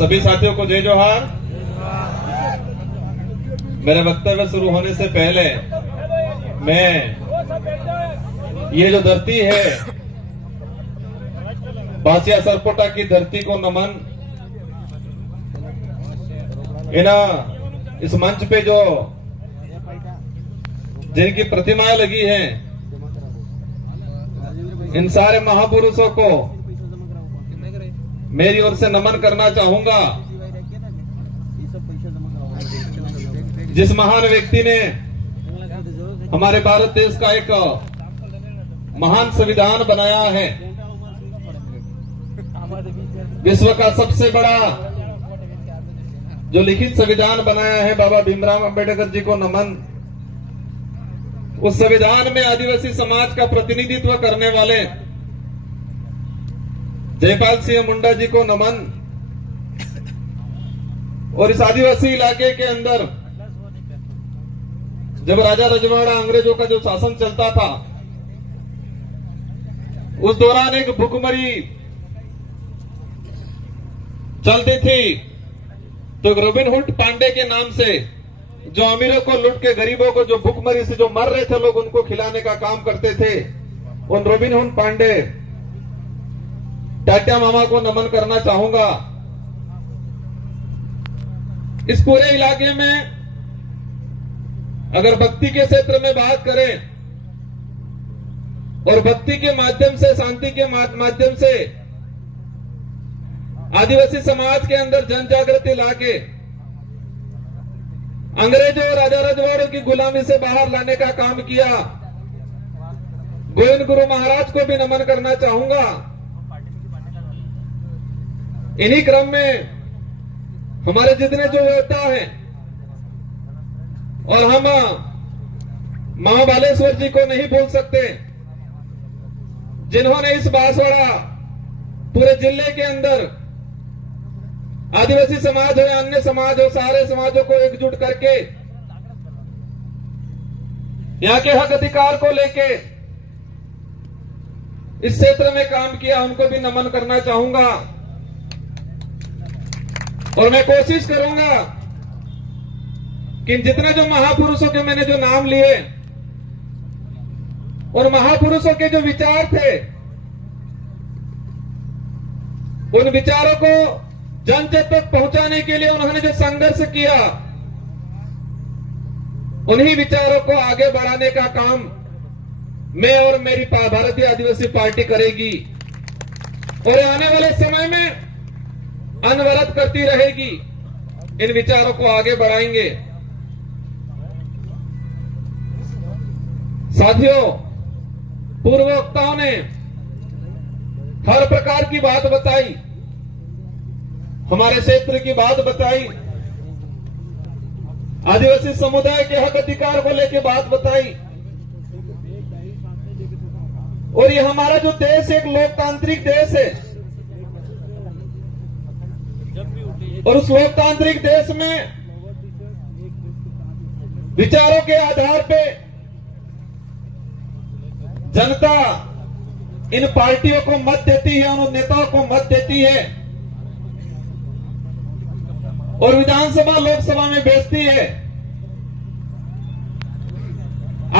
सभी साथियों को जय जोहार। मेरे वक्तव्य शुरू होने से पहले मैं ये जो धरती है बासिया सरपोटा की धरती को नमन। इस मंच पे जो जिनकी प्रतिमाएं लगी हैं, इन सारे महापुरुषों को मेरी ओर से नमन करना चाहूंगा। जिस महान व्यक्ति ने हमारे भारत देश का एक महान संविधान बनाया है, विश्व का सबसे बड़ा जो लिखित संविधान बनाया है, बाबा भीमराव अंबेडकर जी को नमन। उस संविधान में आदिवासी समाज का प्रतिनिधित्व करने वाले जयपाल सिंह मुंडा जी को नमन। और इस आदिवासी इलाके के अंदर जब राजा रजवाड़ा अंग्रेजों का जो शासन चलता था, उस दौरान एक भुखमरी चलती थी। तो रॉबिन हुड पांडे के नाम से जो अमीरों को लूट के गरीबों को, जो भुखमरी से जो मर रहे थे लोग, उनको खिलाने का काम करते थे। उन रॉबिन हुड पांडे टाटिया मामा को नमन करना चाहूंगा। इस पूरे इलाके में अगर भक्ति के क्षेत्र में बात करें और भक्ति के माध्यम से, शांति के माध्यम से आदिवासी समाज के अंदर जन जागृति लाके अंग्रेजों और राजा रजवाड़ों की गुलामी से बाहर लाने का काम किया। गोविंद गुरु महाराज को भी नमन करना चाहूंगा। इन्हीं क्रम में हमारे जितने जो योद्धा हैं, और हम महाबालेश्वर जी को नहीं भूल सकते, जिन्होंने इस बांसवाड़ा पूरे जिले के अंदर आदिवासी समाज हो या अन्य समाज हो, सारे समाजों को एकजुट करके यहाँ के हक अधिकार को लेके इस क्षेत्र में काम किया। उनको भी नमन करना चाहूंगा। और मैं कोशिश करूंगा कि जितने जो महापुरुषों के मैंने जो नाम लिए, और महापुरुषों के जो विचार थे, उन विचारों को जन जन तक पहुंचाने के लिए उन्होंने जो संघर्ष किया, उन्हीं विचारों को आगे बढ़ाने का काम मैं और मेरी भारतीय आदिवासी पार्टी करेगी और आने वाले समय में अनवरत करती रहेगी। इन विचारों को आगे बढ़ाएंगे। साथियों, पूर्व वक्ताओं ने हर प्रकार की बात बताई, हमारे क्षेत्र की बात बताई, आदिवासी समुदाय के हक अधिकार को लेकर बात बताई। और ये हमारा जो देश एक लोकतांत्रिक देश है, और उस लोकतांत्रिक देश में विचारों के आधार पे जनता इन पार्टियों को मत देती है, उन नेताओं को मत देती है और विधानसभा लोकसभा में भेजती है।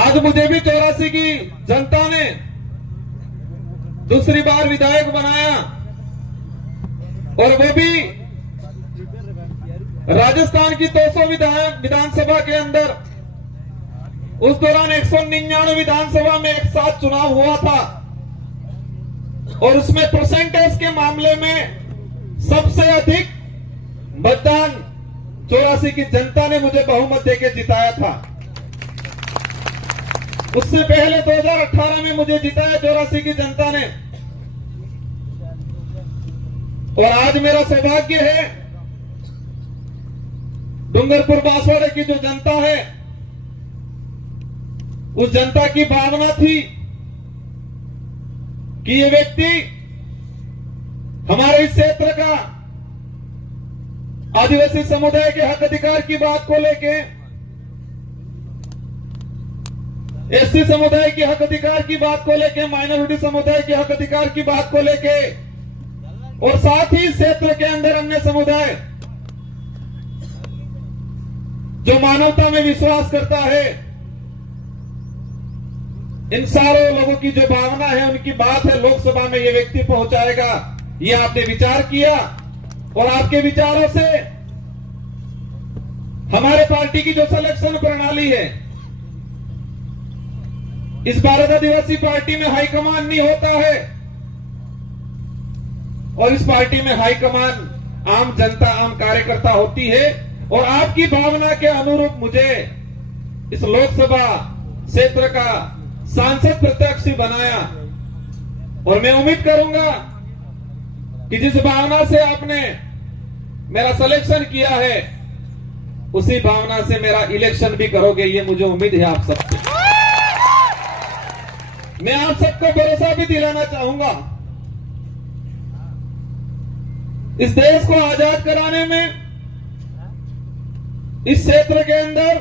आज मुझे भी 84 की जनता ने दूसरी बार विधायक बनाया, और वो भी राजस्थान की 200 विधानसभा के अंदर। उस दौरान 199 विधानसभा में एक साथ चुनाव हुआ था, और उसमें परसेंटेज के मामले में सबसे अधिक मतदान 84 की जनता ने मुझे बहुमत देकर जिताया था। उससे पहले 2018 में मुझे जिताया 84 की जनता ने। और आज मेरा सौभाग्य है, डूंगरपुर बांसवाड़े की जो जनता है, उस जनता की भावना थी कि ये व्यक्ति हमारे इस क्षेत्र का आदिवासी समुदाय के हक अधिकार की बात को लेके, एससी समुदाय के हक अधिकार की बात को लेके, माइनॉरिटी समुदाय के हक अधिकार की बात को लेके और साथ ही क्षेत्र के अंदर अन्य समुदाय जो मानवता में विश्वास करता है, इन सारे लोगों की जो भावना है, उनकी बात है लोकसभा में ये व्यक्ति पहुंचाएगा। ये आपने विचार किया और आपके विचारों से हमारे पार्टी की जो सिलेक्शन प्रणाली है, इस भारत आदिवासी पार्टी में हाईकमान नहीं होता है और इस पार्टी में हाईकमान आम जनता, आम कार्यकर्ता होती है। और आपकी भावना के अनुरूप मुझे इस लोकसभा क्षेत्र का सांसद प्रत्याशी बनाया और मैं उम्मीद करूंगा कि जिस भावना से आपने मेरा सिलेक्शन किया है, उसी भावना से मेरा इलेक्शन भी करोगे, ये मुझे उम्मीद है आप सबसे। मैं आप सबको भरोसा भी दिलाना चाहूंगा, इस देश को आजाद कराने में इस क्षेत्र के अंदर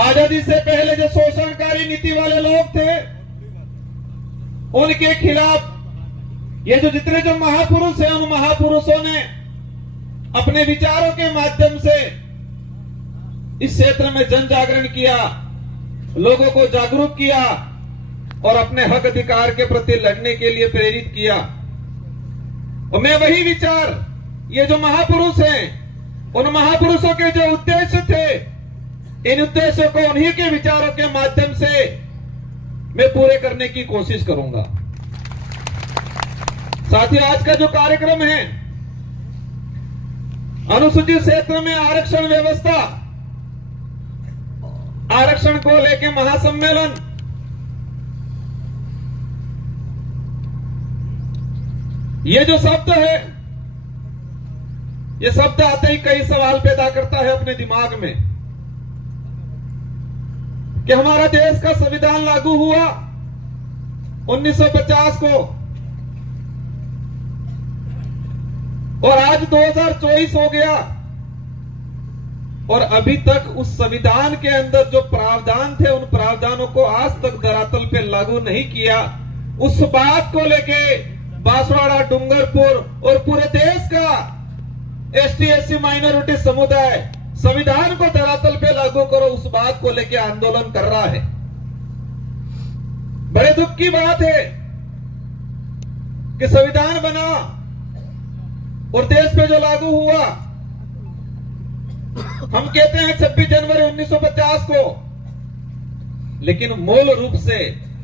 आजादी से पहले जो शोषणकारी नीति वाले लोग थे, उनके खिलाफ ये जो जितने जो महापुरुष हैं, उन महापुरुषों ने अपने विचारों के माध्यम से इस क्षेत्र में जन जागरण किया, लोगों को जागरूक किया और अपने हक अधिकार के प्रति लड़ने के लिए प्रेरित किया। और मैं वही विचार, ये जो महापुरुष हैं, उन महापुरुषों के जो उद्देश्य थे, इन उद्देश्यों को उन्हीं के विचारों के माध्यम से मैं पूरे करने की कोशिश करूंगा। साथ ही आज का जो कार्यक्रम है, अनुसूचित क्षेत्र में आरक्षण व्यवस्था, आरक्षण को लेकर महासम्मेलन, ये जो शब्द है, ये शब्द आते ही कई सवाल पैदा करता है अपने दिमाग में कि हमारा देश का संविधान लागू हुआ 1950 को और आज 2024 हो गया और अभी तक उस संविधान के अंदर जो प्रावधान थे, उन प्रावधानों को आज तक धरातल पे लागू नहीं किया। उस बात को लेके बांसवाड़ा, डूंगरपुर और पूरे देश का ST/SC माइनॉरिटी समुदाय संविधान को धरातल पे लागू करो, उस बात को लेके आंदोलन कर रहा है। बड़े दुख की बात है कि संविधान बना और देश पे जो लागू हुआ, हम कहते हैं 26 जनवरी 1950 को, लेकिन मूल रूप से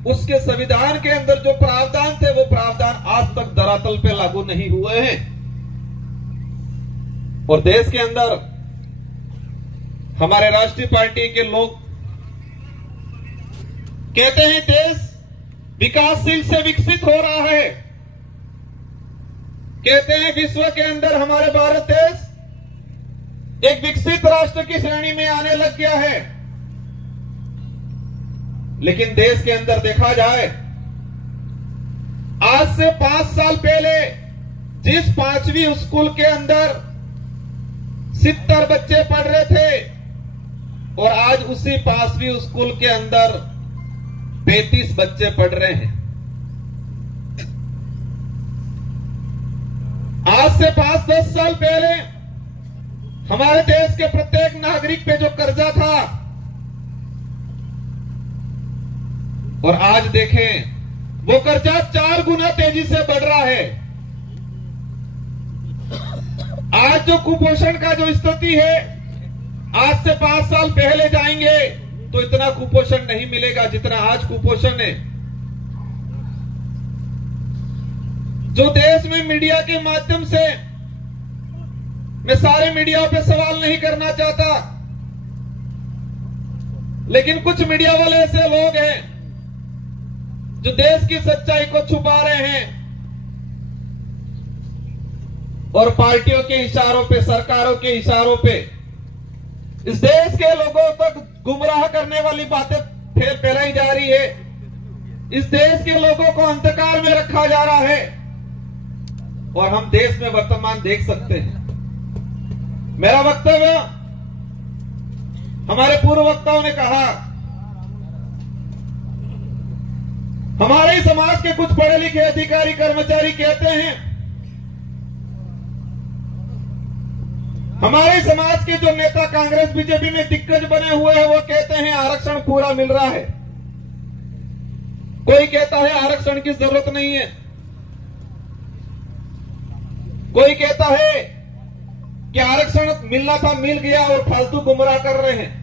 उसके संविधान के अंदर जो प्रावधान थे, वो प्रावधान आज तक धरातल पे लागू नहीं हुए हैं। और देश के अंदर हमारे राष्ट्रीय पार्टी के लोग कहते हैं देश विकासशील से विकसित हो रहा है, कहते हैं विश्व के अंदर हमारे भारत देश एक विकसित राष्ट्र की श्रेणी में आने लग गया है। लेकिन देश के अंदर देखा जाए, आज से 5 साल पहले जिस 5वीं स्कूल के अंदर 70 बच्चे पढ़ रहे थे और आज उसी 5वीं स्कूल के अंदर 35 बच्चे पढ़ रहे हैं। आज से 5-10 साल पहले हमारे देश के प्रत्येक नागरिक पे जो कर्जा था, और आज देखें वो कर्जा 4 गुना तेजी से बढ़ रहा है। आज जो कुपोषण का जो स्थिति है, आज से 5 साल पहले जाएंगे तो इतना कुपोषण नहीं मिलेगा जितना आज कुपोषण है। जो देश में मीडिया के माध्यम से, मैं सारे मीडिया पे सवाल नहीं करना चाहता, लेकिन कुछ मीडिया वाले ऐसे लोग हैं जो देश की सच्चाई को छुपा रहे हैं और पार्टियों के इशारों पे, सरकारों के इशारों पे इस देश के लोगों तक गुमराह करने वाली बातें फैलाई जा रही है। इस देश के लोगों को अंधकार में रखा जा रहा है और हम देश में वर्तमान देख सकते हैं। मेरा वक्तव्य, हमारे पूर्व वक्ताओं ने कहा हमारे ही समाज के कुछ पढ़े लिखे अधिकारी कर्मचारी कहते हैं, हमारे समाज के जो नेता कांग्रेस बीजेपी में दिग्गज बने हुए हैं वो कहते हैं आरक्षण पूरा मिल रहा है। कोई कहता है आरक्षण की जरूरत नहीं है, कोई कहता है कि आरक्षण मिलना था मिल गया और फालतू गुमराह कर रहे हैं।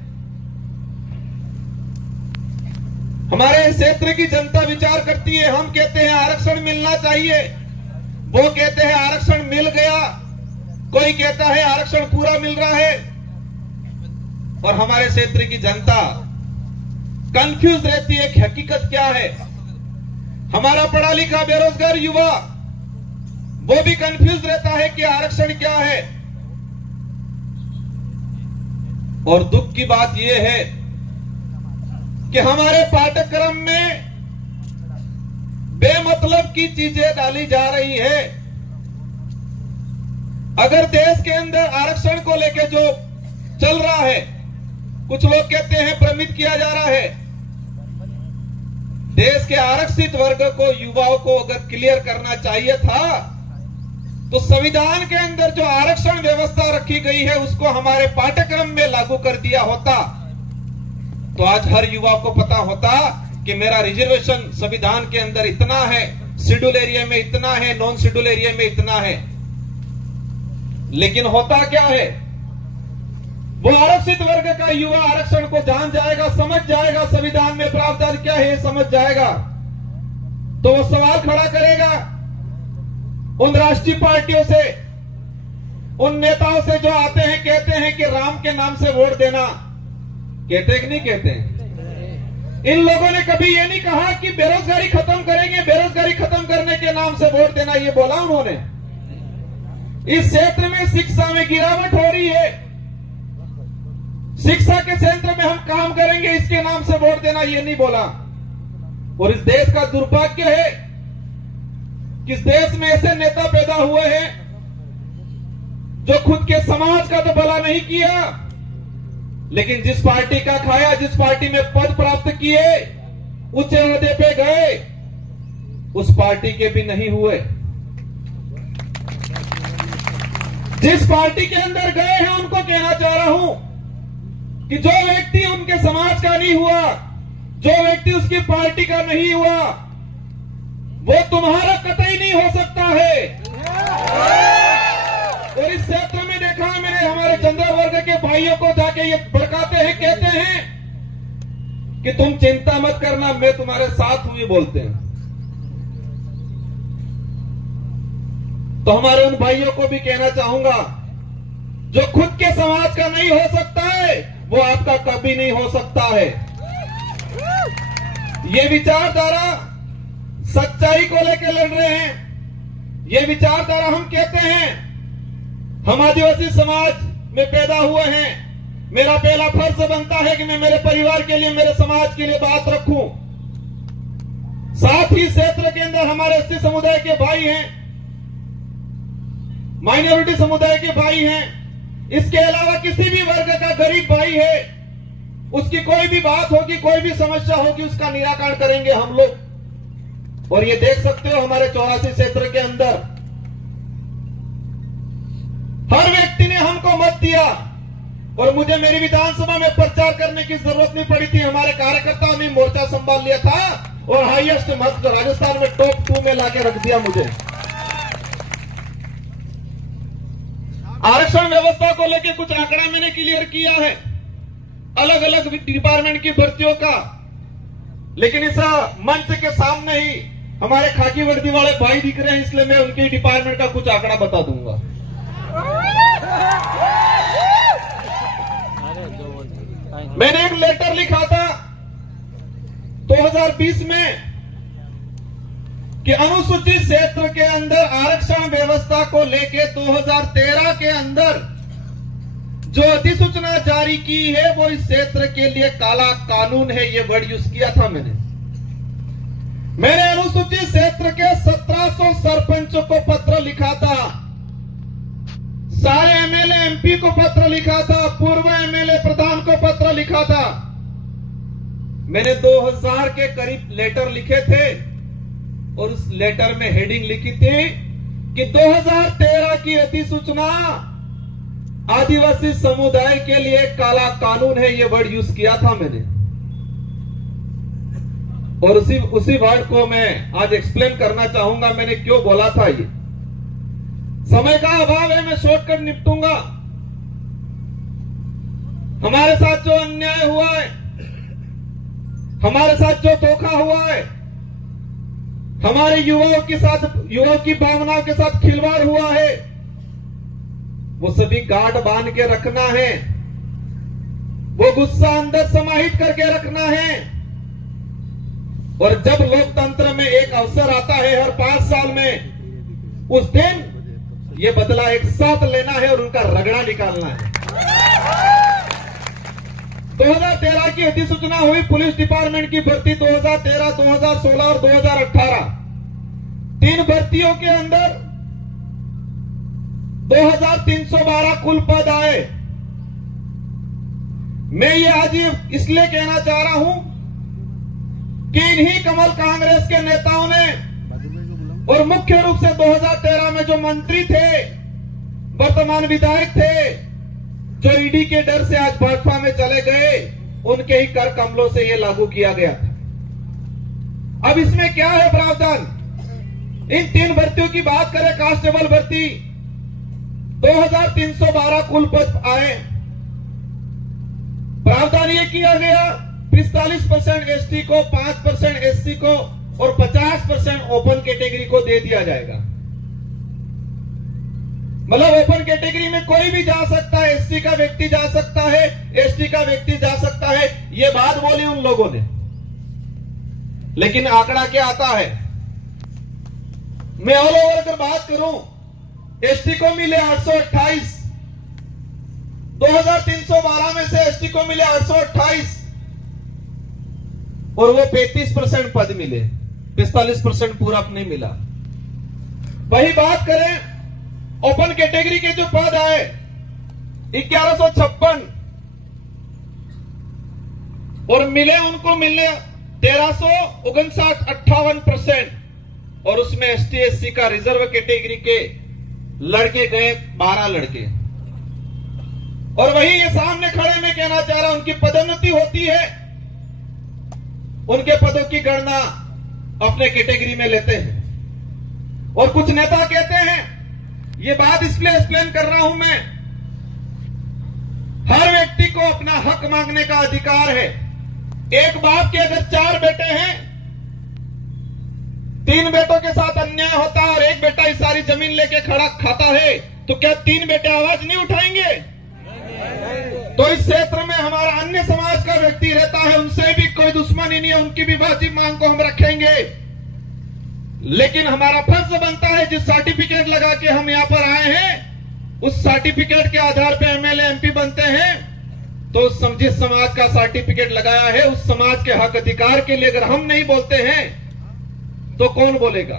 हमारे क्षेत्र की जनता विचार करती है, हम कहते हैं आरक्षण मिलना चाहिए, वो कहते हैं आरक्षण मिल गया, कोई कहता है आरक्षण पूरा मिल रहा है। और हमारे क्षेत्र की जनता कंफ्यूज रहती है कि हकीकत क्या है। हमारा पढ़ा लिखा बेरोजगार युवा वो भी कंफ्यूज रहता है कि आरक्षण क्या है। और दुख की बात यह है कि हमारे पाठ्यक्रम में बेमतलब की चीजें डाली जा रही है। अगर देश के अंदर आरक्षण को लेकर जो चल रहा है, कुछ लोग कहते हैं भ्रमित किया जा रहा है। देश के आरक्षित वर्ग को, युवाओं को अगर क्लियर करना चाहिए था तो संविधान के अंदर जो आरक्षण व्यवस्था रखी गई है उसको हमारे पाठ्यक्रम में लागू कर दिया होता तो आज हर युवा को पता होता कि मेरा रिजर्वेशन संविधान के अंदर इतना है, शेड्यूल एरिया में इतना है, नॉन शेड्यूल एरिया में इतना है। लेकिन होता क्या है, वो आरक्षित वर्ग का युवा आरक्षण को जान जाएगा, समझ जाएगा, संविधान में प्रावधान क्या है ये समझ जाएगा, तो वो सवाल खड़ा करेगा उन राष्ट्रीय पार्टियों से, उन नेताओं से जो आते हैं कहते हैं कि राम के नाम से वोट देना। कहते हैं कि नहीं कहते हैं? इन लोगों ने कभी ये नहीं कहा कि बेरोजगारी खत्म करेंगे, बेरोजगारी खत्म करने के नाम से वोट देना, ये बोला उन्होंने। इस क्षेत्र में शिक्षा में गिरावट हो रही है, शिक्षा के क्षेत्र में हम काम करेंगे, इसके नाम से वोट देना, ये नहीं बोला। और इस देश का दुर्भाग्य है कि इस देश में ऐसे नेता पैदा हुए हैं जो खुद के समाज का तो भला नहीं किया, लेकिन जिस पार्टी का खाया, जिस पार्टी में पद प्राप्त किए, उच्च ओहदे पे गए, उस पार्टी के भी नहीं हुए। जिस पार्टी के अंदर गए हैं उनको कहना चाह रहा हूं कि जो व्यक्ति उनके समाज का नहीं हुआ, जो व्यक्ति उसकी पार्टी का नहीं हुआ, वो तुम्हारा कतई नहीं हो सकता है। और इस क्षेत्र में देखा है मैंने, हमारे जनरल वर्ग के भाइयों को जाके ये भड़काते हैं, कहते हैं कि तुम चिंता मत करना, मैं तुम्हारे साथ हूं, ये बोलते हैं। तो हमारे उन भाइयों को भी कहना चाहूंगा, जो खुद के समाज का नहीं हो सकता है वो आपका कभी नहीं हो सकता है। ये विचारधारा सच्चाई को लेकर लड़ रहे हैं। ये विचारधारा हम कहते हैं, हम आदिवासी समाज में पैदा हुए हैं, मेरा पहला फर्ज बनता है कि मैं मेरे परिवार के लिए, मेरे समाज के लिए बात रखूं। साथ ही क्षेत्र के अंदर हमारे एसटी समुदाय के भाई हैं, माइनॉरिटी समुदाय के भाई हैं, इसके अलावा किसी भी वर्ग का गरीब भाई है, उसकी कोई भी बात होगी, कोई भी समस्या होगी, उसका निराकरण करेंगे हम लोग। और ये देख सकते हो हमारे 84 क्षेत्र के अंदर हर व्यक्ति ने हमको मत दिया और मुझे मेरी विधानसभा में प्रचार करने की जरूरत नहीं पड़ी थी। हमारे कार्यकर्ताओं ने मोर्चा संभाल लिया था और हाईएस्ट मत राजस्थान में टॉप 2 में लाके रख दिया मुझे। आरक्षण व्यवस्था को लेकर कुछ आंकड़ा मैंने क्लियर किया है, अलग अलग डिपार्टमेंट की भर्तियों का, लेकिन इस मंच के सामने ही हमारे खाकी वर्दी वाले भाई दिख रहे हैं, इसलिए मैं उनके डिपार्टमेंट का कुछ आंकड़ा बता दूंगा। मैंने एक लेटर लिखा था 2020 में कि अनुसूचित क्षेत्र के अंदर आरक्षण व्यवस्था को लेके 2013 के अंदर जो अधिसूचना जारी की है वो इस क्षेत्र के लिए काला कानून है, ये वर्ड यूज किया था मैंने अनुसूचित क्षेत्र के 1700 सरपंचों को पत्र लिखा था, सारे एमएलए एमपी को पत्र लिखा था, पूर्व एमएलए प्रधान को पत्र लिखा था। मैंने 2000 के करीब लेटर लिखे थे और उस लेटर में हेडिंग लिखी थी कि 2013 की अधिसूचना आदिवासी समुदाय के लिए काला कानून है, ये वर्ड यूज किया था मैंने। और उसी वर्ड को मैं आज एक्सप्लेन करना चाहूंगा मैंने क्यों बोला था। ये समय का अभाव है, मैं शॉर्टकट निपटूंगा। हमारे साथ जो अन्याय हुआ है, हमारे साथ जो धोखा हुआ है, हमारे युवाओं की भावनाओं के साथ खिलवाड़ हुआ है, वो सभी गांठ बांध के रखना है, वो गुस्सा अंदर समाहित करके रखना है। और जब लोकतंत्र में एक अवसर आता है हर 5 साल में, उस दिन ये बदला एक साथ लेना है और उनका रगड़ा निकालना है। 2013 की अधिसूचना हुई पुलिस डिपार्टमेंट की भर्ती 2013, 2016 और 2018। 3 भर्तियों के अंदर 2312 कुल पद आए। मैं ये आज इसलिए कहना चाह रहा हूं कि इन्हीं कमल कांग्रेस के नेताओं ने, और मुख्य रूप से 2013 में जो मंत्री थे, वर्तमान विधायक थे, जो ईडी के डर से आज भाजपा में चले गए, उनके ही कर कमलों से यह लागू किया गया था। अब इसमें क्या है प्रावधान? इन 3 भर्तियों की बात करें, कांस्टेबल भर्ती 2312 कुल पद आए। प्रावधान यह किया गया 45% एसटी को, 5% एससी को और 50% ओपन कैटेगरी को दे दिया जाएगा। मतलब ओपन कैटेगरी में कोई भी जा सकता है, एससी का व्यक्ति जा सकता है, एसटी का व्यक्ति जा सकता है। ये बात बोली उन लोगों ने, लेकिन आंकड़ा क्या आता है? मैं ऑल ओवर अगर बात करूं, एसटी को मिले 828, 2312 में से एसटी को मिले 828 और वो 35% पद मिले, 45% पूरा नहीं मिला। वही बात करें ओपन कैटेगरी के जो पद आए 1156 और मिले 1359, 58%। और उसमें एसटी एससी का रिजर्व कैटेगरी के लड़के गए 12 लड़के। और वही ये सामने खड़े में कहना चाह रहा हूं, उनकी पदोन्नति होती है, उनके पदों की गणना अपने कैटेगरी में लेते हैं। और कुछ नेता कहते हैं, ये बात इसलिए एक्सप्लेन कर रहा हूं मैं, हर व्यक्ति को अपना हक मांगने का अधिकार है। एक बाप के अगर 4 बेटे हैं, 3 बेटों के साथ अन्याय होता है और एक बेटा ही सारी जमीन लेके खड़ा खाता है, तो क्या 3 बेटे आवाज नहीं उठाएंगे? तो इस क्षेत्र में हमारा अन्य समाज का व्यक्ति रहता है, उनसे भी कोई दुश्मनी नहीं है, उनकी भी वाजिब मांग को हम रखेंगे। लेकिन हमारा फर्ज बनता है, जिस सर्टिफिकेट लगा के हम यहां पर आए हैं, उस सर्टिफिकेट के आधार पर एमएलए एमपी बनते हैं, तो जिस समाज का सर्टिफिकेट लगाया है, उस समाज के हक अधिकार के लिए अगर हम नहीं बोलते हैं तो कौन बोलेगा?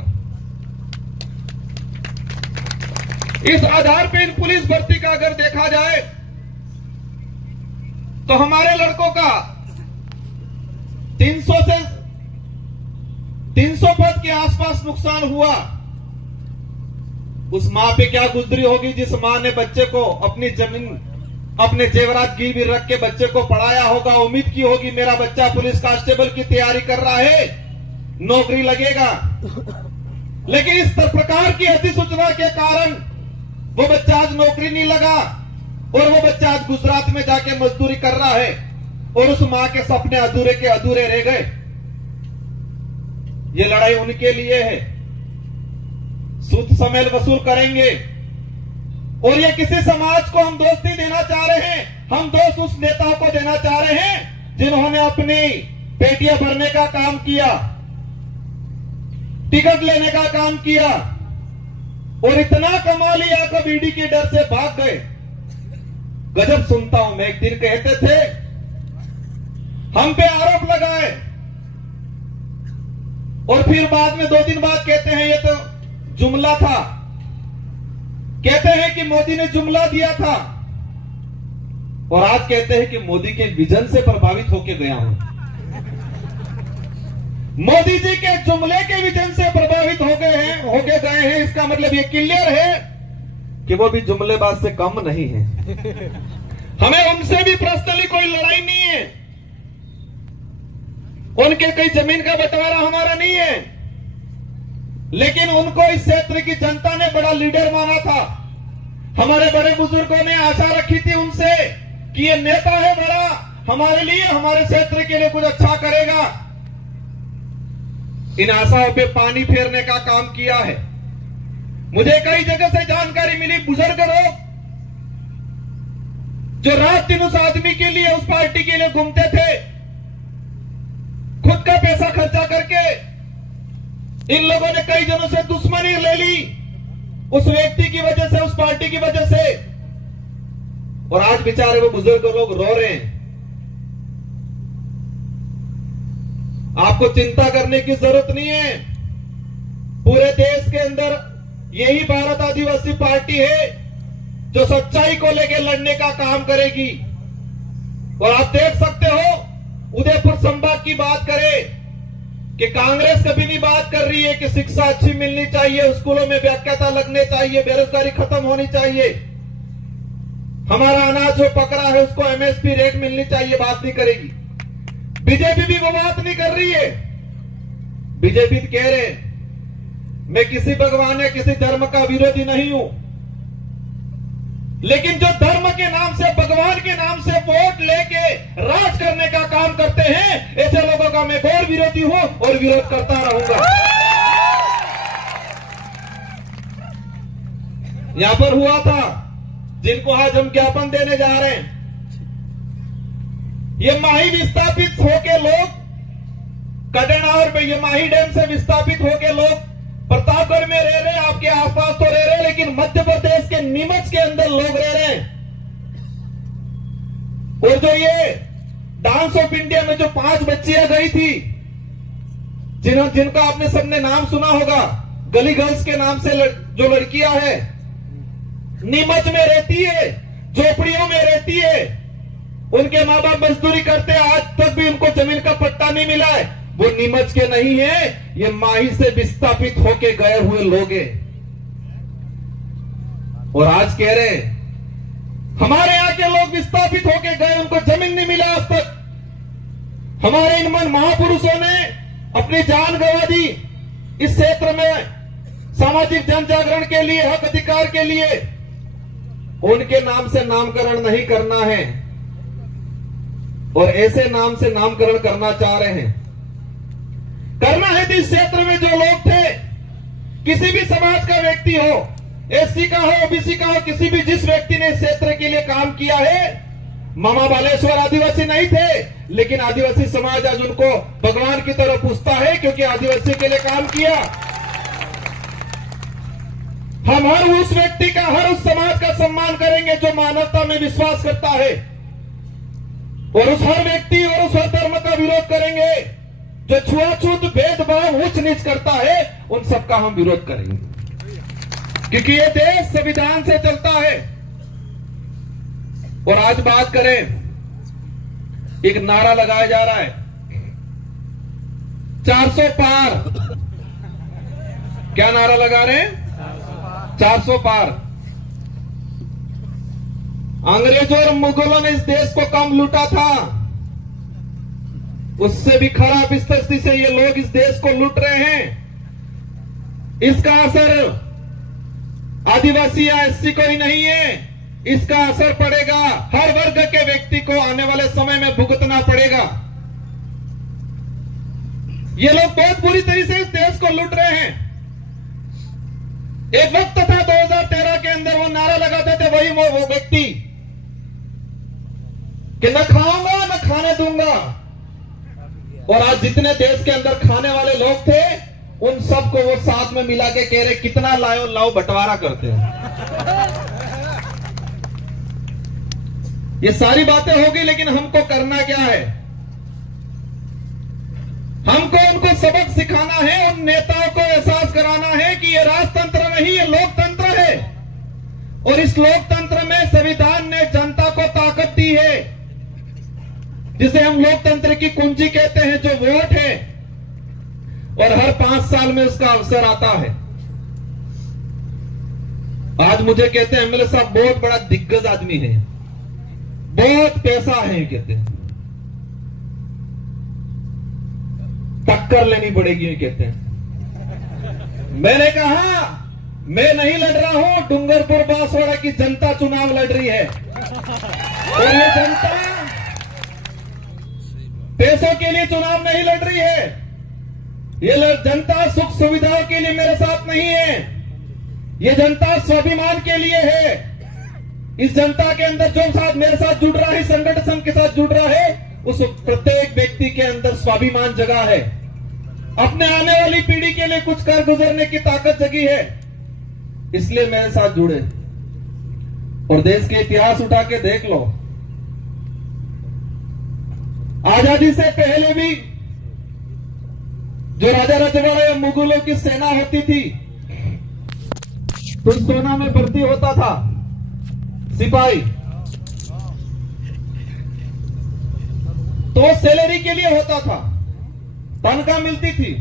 इस आधार पर इन पुलिस भर्ती का अगर देखा जाए तो हमारे लड़कों का 300 पद के आसपास नुकसान हुआ। उस मां पे क्या गुजरी होगी जिस मां ने बच्चे को अपनी जमीन, अपने जेवरात गिरवी रख के बच्चे को पढ़ाया होगा, उम्मीद की होगी मेरा बच्चा पुलिस कांस्टेबल की तैयारी कर रहा है, नौकरी लगेगा। लेकिन इस प्रकार की अधिसूचना के कारण वो बच्चा आज नौकरी नहीं लगा और वो बच्चा आज गुजरात में जाके मजदूरी कर रहा है और उस मां के सपने अधूरे के अधूरे रह गए। ये लड़ाई उनके लिए है, सूद समेल वसूल करेंगे। और ये किसी समाज को हम दोष नहीं देना चाह रहे हैं, हम दोष उस नेताओं को देना चाह रहे हैं जिन्होंने अपनी पेटियां भरने का काम किया, टिकट लेने का काम किया और इतना कमा लिया कि ईडी के डर से भाग गए। गजब सुनता हूं मैं। एक दिन कहते थे हम पे आरोप लगाए और फिर बाद में 2 दिन बाद कहते हैं ये तो जुमला था, कहते हैं कि मोदी ने जुमला दिया था, और आज कहते हैं कि मोदी के विजन से प्रभावित होकर गया हूं। मोदी जी के जुमले के विजन से प्रभावित हो गए हैं। इसका मतलब ये क्लियर है कि वो भी जुमलेबाज से कम नहीं है। हमें उनसे भी पर्सनली कोई लड़ाई नहीं है, उनके कई जमीन का बंटवारा हमारा नहीं है, लेकिन उनको इस क्षेत्र की जनता ने बड़ा लीडर माना था। हमारे बड़े बुजुर्गों ने आशा रखी थी उनसे कि ये नेता है बड़ा, हमारे लिए, हमारे क्षेत्र के लिए कुछ अच्छा करेगा। इन आशाओं पे पानी फेरने का काम किया है। मुझे कई जगह से जानकारी मिली, बुजुर्ग लोग जो रात दिन उस आदमी के लिए, उस पार्टी के लिए घूमते थे, खुद का पैसा खर्चा करके इन लोगों ने कई जनों से दुश्मनी ले ली उस व्यक्ति की वजह से, उस पार्टी की वजह से, और आज बेचारे वो बुजुर्ग लोग रो रहे हैं। आपको चिंता करने की जरूरत नहीं है। पूरे देश के अंदर यही भारत आदिवासी पार्टी है जो सच्चाई को लेकर लड़ने का काम करेगी। और आप देख सकते हो, उदयपुर संभाग की बात करें कि कांग्रेस कभी नहीं बात कर रही है कि शिक्षा अच्छी मिलनी चाहिए, स्कूलों में व्याख्याता लगने चाहिए, बेरोजगारी खत्म होनी चाहिए, हमारा अनाज जो पक रहा है उसको एमएसपी रेट मिलनी चाहिए, बात नहीं करेगी। बीजेपी भी वो बात नहीं कर रही है। बीजेपी कह रहे हैं मैं किसी भगवान या किसी धर्म का विरोधी नहीं हूं, लेकिन जो धर्म के नाम से, भगवान के नाम से वोट लेके राज करने का काम करते हैं, ऐसे लोगों का मैं घोर विरोधी हूं और विरोध करता रहूंगा। यहां पर हुआ था, जिनको आज हम ज्ञापन देने जा रहे हैं, ये माही विस्थापित होके लोग कडेना और ये माही डैम से विस्थापित होके लोग प्रतापगढ़ में रह रहे, आपके आसपास तो रह रहे, लेकिन मध्य प्रदेश के नीमच के अंदर लोग रह रहे हैं। और जो ये डांस ऑफ इंडिया में जो 5 बच्चियां गई थी, जिनका आपने सबने नाम सुना होगा, गली गर्ल्स के नाम से जो लड़कियां हैं, नीमच में रहती है, झोपड़ियों में रहती है, उनके माँ बाप मजदूरी करते हैं, आज तक भी उनको जमीन का पट्टा नहीं मिला है। वो नीमच के नहीं है, ये माही से विस्थापित होके गए हुए लोग हैं। और आज कह रहे हमारे यहां के लोग विस्थापित होके गए, उनको जमीन नहीं मिला आज तक। हमारे इन महापुरुषों ने अपनी जान गंवा दी इस क्षेत्र में सामाजिक जन जागरण के लिए, हक अधिकार के लिए। उनके नाम से नामकरण नहीं करना है, और ऐसे नाम से नामकरण करना चाह रहे हैं। करना है तो इस क्षेत्र में जो लोग थे, किसी भी समाज का व्यक्ति हो, एससी का हो, ओबीसी का हो, किसी भी जिस व्यक्ति ने इस क्षेत्र के लिए काम किया है, मामा बालेश्वर आदिवासी नहीं थे, लेकिन आदिवासी समाज आज उनको भगवान की तरह पूछता है, क्योंकि आदिवासी के लिए काम किया। हम हर उस व्यक्ति का, हर उस समाज का सम्मान करेंगे जो मानवता में विश्वास करता है, और उस हर व्यक्ति और उस हर धर्म का विरोध करेंगे जो छुआछूत, भेदभाव, उच्च नीच करता है, उन सबका हम विरोध करेंगे, क्योंकि ये देश संविधान से चलता है। और आज बात करें, एक नारा लगाया जा रहा है 400 पार। क्या नारा लगा रहे हैं? 400 पार। अंग्रेजों और मुगलों ने इस देश को कम लूटा था, उससे भी खराब स्थिति से ये लोग इस देश को लूट रहे हैं। इसका असर आदिवासी या एससी को ही नहीं है, इसका असर पड़ेगा हर वर्ग के व्यक्ति को, आने वाले समय में भुगतना पड़ेगा। ये लोग बहुत बुरी तरीके से इस देश को लूट रहे हैं। एक वक्त था 2013 के अंदर वो नारा लगाते थे वही वो व्यक्ति कि न खाऊंगा न खाने दूंगा, और आज जितने देश के अंदर खाने वाले लोग थे, उन सबको वो साथ में मिला के कह रहे कितना लाओ लाओ, बंटवारा करते हैं। ये सारी बातें होगी, लेकिन हमको करना क्या है? हमको उनको सबक सिखाना है, उन नेताओं को एहसास कराना है कि ये राजतंत्र नहीं, ये लोकतंत्र है, और इस लोकतंत्र में संविधान ने जनता को ताकत दी है, जिसे हम लोकतंत्र की कुंजी कहते हैं, जो वोट है। और हर 5 साल में उसका अवसर आता है। आज मुझे कहते हैं एमएलए साहब बहुत बड़ा दिग्गज आदमी है, बहुत पैसा है, कहते हैं टक्कर लेनी पड़ेगी, कहते हैं। मैंने कहा मैं नहीं लड़ रहा हूं, डूंगरपुर बांसवाड़ा की जनता चुनाव लड़ रही है और ये जनता पैसों के लिए चुनाव नहीं लड़ रही है। ये जनता सुख सुविधाओं के लिए मेरे साथ नहीं है, ये जनता स्वाभिमान के लिए है। इस जनता के अंदर जो साथ मेरे साथ जुड़ रहा है, संगठन के साथ जुड़ रहा है, उस प्रत्येक व्यक्ति के अंदर स्वाभिमान जगा है, अपने आने वाली पीढ़ी के लिए कुछ कर गुजरने की ताकत जगी है, इसलिए मेरे साथ जुड़े। और देश के इतिहास उठा के देख लो, आजादी से पहले भी जो राजा रजवाड़ा या मुगलों की सेना होती थी, तो सेना में भर्ती होता था सिपाही, तो सैलरी के लिए होता था, तनख्वाह मिलती थी,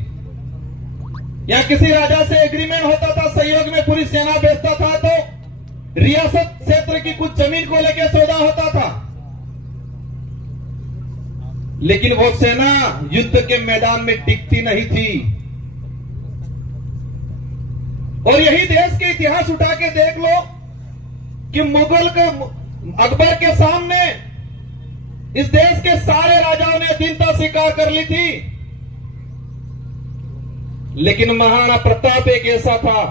या किसी राजा से एग्रीमेंट होता था, सहयोग में पूरी सेना भेजता था, तो रियासत क्षेत्र की कुछ जमीन को लेकर सौदा होता था। लेकिन वो सेना युद्ध के मैदान में टिकती नहीं थी। और यही देश के इतिहास उठा के देख लो कि मुगल के अकबर के सामने इस देश के सारे राजाओं ने अधीनता स्वीकार कर ली थी, लेकिन महाराणा प्रताप एक ऐसा था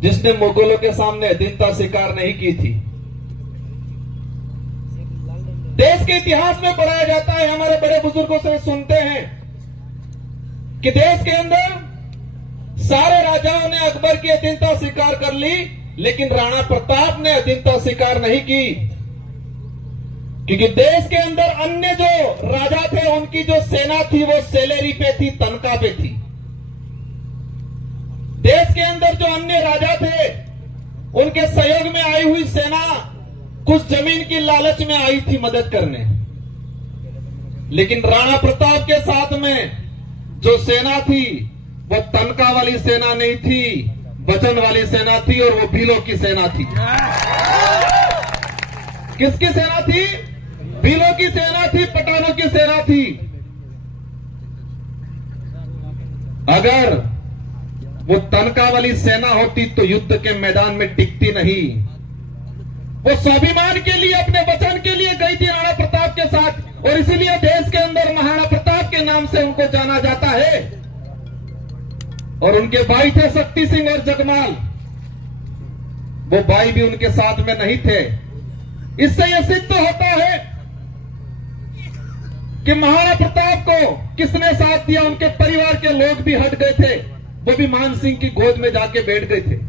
जिसने मुगलों के सामने अधीनता स्वीकार नहीं की थी। देश के इतिहास में पढ़ाया जाता है, हमारे बड़े बुजुर्गों से सुनते हैं कि देश के अंदर सारे राजाओं ने अकबर की अधीनता स्वीकार कर ली, लेकिन राणा प्रताप ने अधीनता स्वीकार नहीं की, क्योंकि देश के अंदर अन्य जो राजा थे उनकी जो सेना थी वो सैलरी पे थी, तनख्वाह पे थी। देश के अंदर जो अन्य राजा थे उनके सहयोग में आई हुई सेना कुछ जमीन की लालच में आई थी मदद करने, लेकिन राणा प्रताप के साथ में जो सेना थी वो तनख्वाह वाली सेना नहीं थी, वचन वाली सेना थी, और वो भीलों की सेना थी। किसकी सेना थी? भीलों की सेना थी, पठानों की सेना थी। अगर वो तनख्वाह वाली सेना होती तो युद्ध के मैदान में टिकती नहीं। वो स्वाभिमान के लिए, अपने वचन के लिए गई थी राणा प्रताप के साथ, और इसीलिए देश के अंदर महाराणा प्रताप के नाम से उनको जाना जाता है। और उनके भाई थे शक्ति सिंह और जगमाल, वो भाई भी उनके साथ में नहीं थे। इससे यह सिद्ध होता है कि महाराणा प्रताप को किसने साथ दिया। उनके परिवार के लोग भी हट गए थे, वो भी मान सिंह की गोद में जाके बैठ गए थे।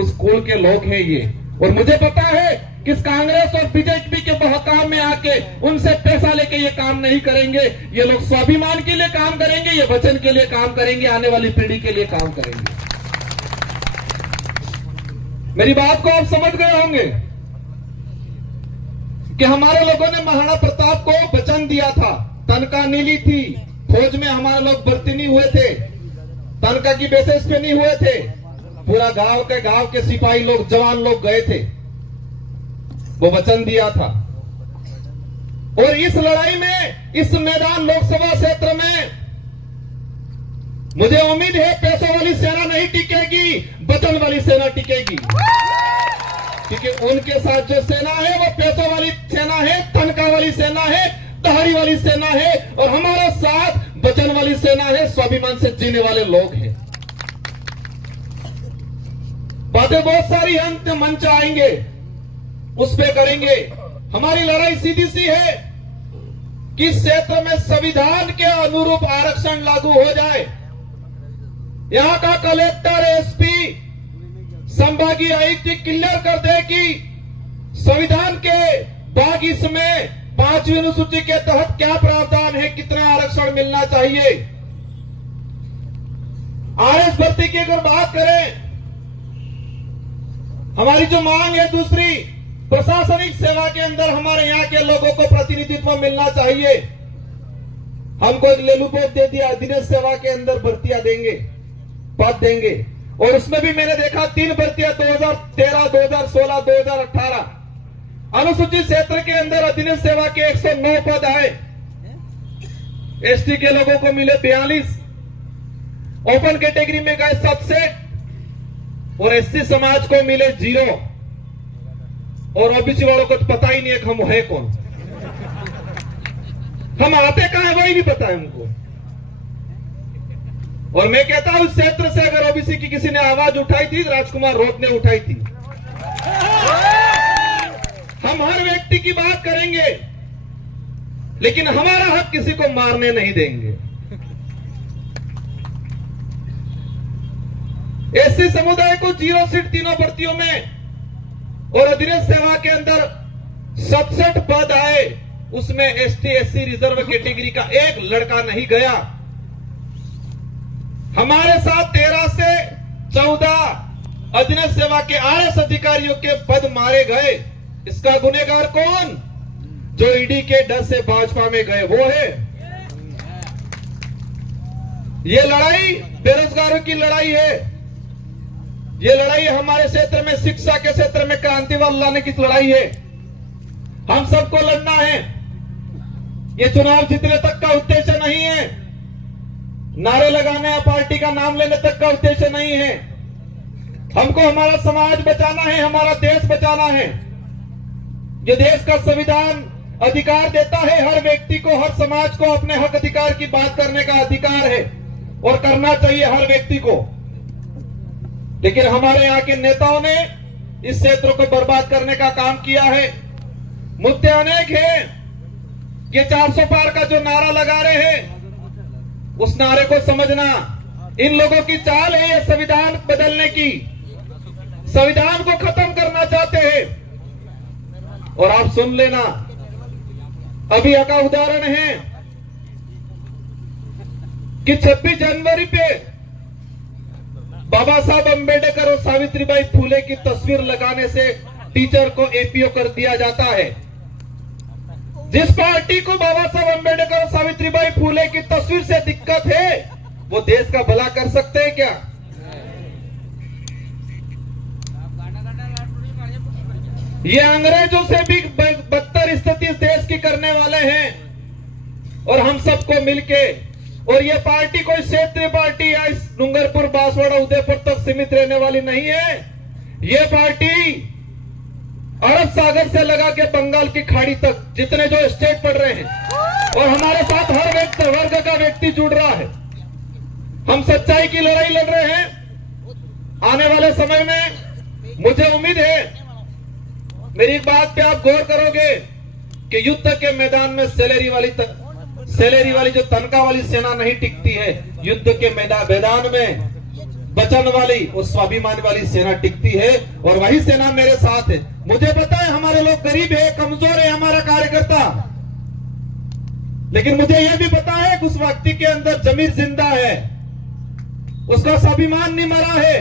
उस कुल के लोग हैं ये। और मुझे पता है कि कांग्रेस और बीजेपी के बहकाव में आके उनसे पैसा लेके ये काम नहीं करेंगे। ये लोग स्वाभिमान के लिए काम करेंगे, ये वचन के लिए काम करेंगे, आने वाली पीढ़ी के लिए काम करेंगे। मेरी बात को आप समझ गए होंगे कि हमारे लोगों ने महाराणा प्रताप को वचन दिया था, तनख्वाह नहीं ली थी, फौज में हमारे लोग भर्ती नहीं हुए थे, तनख्वाह की बेसिस पे नहीं हुए थे, पूरा गांव के सिपाही लोग, जवान लोग गए थे, वो वचन दिया था। और इस लड़ाई में, इस मैदान लोकसभा क्षेत्र में मुझे उम्मीद है पैसों वाली सेना नहीं टिकेगी, वचन वाली सेना टिकेगी, क्योंकि उनके साथ जो सेना है वो पैसों वाली सेना है, तनख्वाह वाली सेना है, तहारी वाली सेना है, और हमारे साथ वचन वाली सेना है, स्वाभिमान से जीने वाले लोग हैं। बातें बहुत सारी अंत मंच आएंगे, उस पे करेंगे। हमारी लड़ाई सीधी सी है कि इस क्षेत्र में संविधान के अनुरूप आरक्षण लागू हो जाए। यहां का कलेक्टर, एसपी, संभागीय आयुक्त क्लियर कर दे कि संविधान के भाग इसमें 5वीं अनुसूची के तहत क्या प्रावधान है, कितना आरक्षण मिलना चाहिए। आरएस भर्ती की अगर बात करें, हमारी जो मांग है दूसरी, प्रशासनिक सेवा के अंदर हमारे यहां के लोगों को प्रतिनिधित्व मिलना चाहिए। हमको एक लेलूपोत दे दिया, अधीनस्थ सेवा के अंदर भर्तियां देंगे, पद देंगे। और उसमें भी मैंने देखा 3 भर्तियां 2013, 2016, 2018। अनुसूचित क्षेत्र के अंदर अधीनस्थ सेवा के 109 पद आए, एसटी के लोगों को मिले 42, ओपन कैटेगरी में गए 67 और एससी समाज को मिले 0 और ओबीसी वालों को तो पता ही नहीं है कि हम है कौन, हम आते कहां है वही नहीं पता है हमको। और मैं कहता हूं इस क्षेत्र से अगर ओबीसी की किसी ने आवाज उठाई थी, राजकुमार रोत ने उठाई थी। हम हर व्यक्ति की बात करेंगे, लेकिन हमारा हक किसी को मारने नहीं देंगे। एससी समुदाय को 0 सीट तीनों भर्तियों में और अधीनस्थ सेवा के अंदर 67 पद आए, उसमें एसटी एससी रिजर्व कैटेगरी का एक लड़का नहीं गया। हमारे साथ 13 से 14 अधीनस्थ सेवा के आरएस अधिकारियों के पद मारे गए। इसका गुनहगार कौन? जो ईडी के डर से भाजपा में गए वो है। ये लड़ाई बेरोजगारों की लड़ाई है। ये लड़ाई हमारे क्षेत्र में शिक्षा के क्षेत्र में क्रांति लाने की लड़ाई है। हम सबको लड़ना है। ये चुनाव जीतने तक का उद्देश्य नहीं है, नारे लगाने या पार्टी का नाम लेने तक का उद्देश्य नहीं है। हमको हमारा समाज बचाना है, हमारा देश बचाना है। ये देश का संविधान अधिकार देता है हर व्यक्ति को, हर समाज को अपने हक अधिकार की बात करने का अधिकार है और करना चाहिए हर व्यक्ति को। लेकिन हमारे यहाँ के नेताओं ने इस क्षेत्र को बर्बाद करने का काम किया है। मुद्दे अनेक हैं। ये 400 पार का जो नारा लगा रहे हैं, उस नारे को समझना। इन लोगों की चाल है ये संविधान बदलने की, संविधान को खत्म करना चाहते हैं। और आप सुन लेना, अभी का उदाहरण है कि 26 जनवरी पे बाबा साहब अंबेडकर और सावित्रीबाई फुले की तस्वीर लगाने से टीचर को एपीओ कर दिया जाता है। जिस पार्टी को बाबा साहब अंबेडकर और सावित्रीबाई फुले की तस्वीर से दिक्कत है, वो देश का भला कर सकते हैं क्या? ये अंग्रेजों से भी बदतर स्थिति इस देश की करने वाले हैं। और हम सबको मिलके, और ये पार्टी कोई क्षेत्रीय पार्टी या इस डूंगरपुर, बांसवाड़ा, उदयपुर तक सीमित रहने वाली नहीं है। ये पार्टी अरब सागर से लगा के बंगाल की खाड़ी तक जितने जो स्टेट पड़ रहे हैं, और हमारे साथ हर व्यक्ति, वर्ग का व्यक्ति जुड़ रहा है। हम सच्चाई की लड़ाई लड़ रहे हैं। आने वाले समय में मुझे उम्मीद है, मेरी एक बात पे आप गौर करोगे कि युद्ध के मैदान में सैलरी वाली जो तनख्वाह वाली सेना नहीं टिकती है, युद्ध के मैदान में वचन वाली और स्वाभिमान वाली सेना टिकती है। और वही सेना मेरे साथ है। मुझे पता है हमारे लोग गरीब है, कमजोर है हमारा कार्यकर्ता, लेकिन मुझे यह भी पता है कि उस व्यक्ति के अंदर जमीर जिंदा है, उसका स्वाभिमान नहीं मरा है।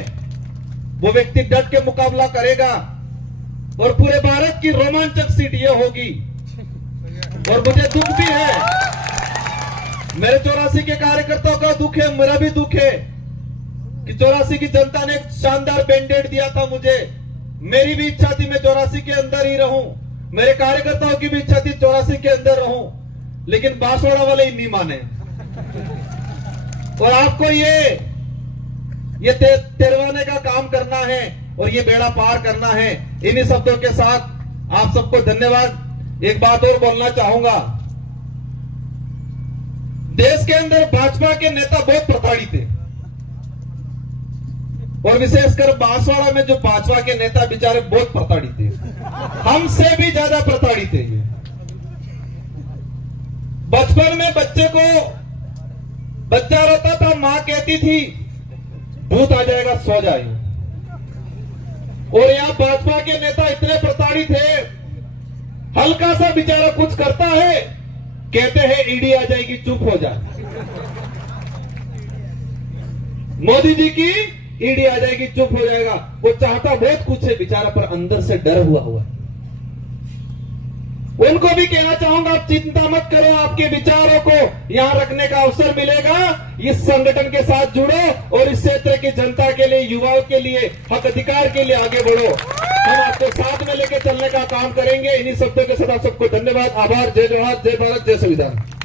वो व्यक्ति डट के मुकाबला करेगा और पूरे भारत की रोमांचक सीट ये होगी। और मुझे दुख भी है, मेरे 84 के कार्यकर्ताओं का दुख है, मेरा भी दुख है कि 84 की जनता ने एक शानदार बैंडेड दिया था मुझे। मेरी भी इच्छा थी मैं 84 के अंदर ही रहूं, मेरे कार्यकर्ताओं की भी इच्छा थी 84 के अंदर रहूं, लेकिन बांसवाड़ा वाले ही नहीं माने। और आपको ये तेरवाने का काम करना है और ये बेड़ा पार करना है। इन्हीं शब्दों के साथ आप सबको धन्यवाद। एक बात और बोलना चाहूंगा, देश के अंदर भाजपा के नेता बहुत प्रताड़ित थे, और विशेषकर बांसवाड़ा में जो भाजपा के नेता बेचारे बहुत प्रताड़ित थे, हमसे भी ज्यादा प्रताड़ित थे। बचपन में बच्चा रोता था, मां कहती थी भूत आ जाएगा सो जाए। और यहां भाजपा के नेता इतने प्रताड़ित है, हल्का सा बेचारा कुछ करता है, कहते हैं ईडी आ जाएगी चुप हो जाए, मोदी जी की ईडी आ जाएगी चुप हो जाएगा। वो चाहता बहुत कुछ है बेचारा, पर अंदर से डर हुआ है। उनको भी कहना चाहूंगा, आप चिंता मत करो, आपके विचारों को यहां रखने का अवसर मिलेगा। इस संगठन के साथ जुड़ो और इस क्षेत्र की जनता के लिए, युवाओं के लिए, हक अधिकार के लिए आगे बढ़ो। हम आपको साथ में लेकर चलने का काम करेंगे। इन्हीं शब्दों के साथ आप सबको धन्यवाद, आभार। जय जवाहर, जय भारत, जय संविधान।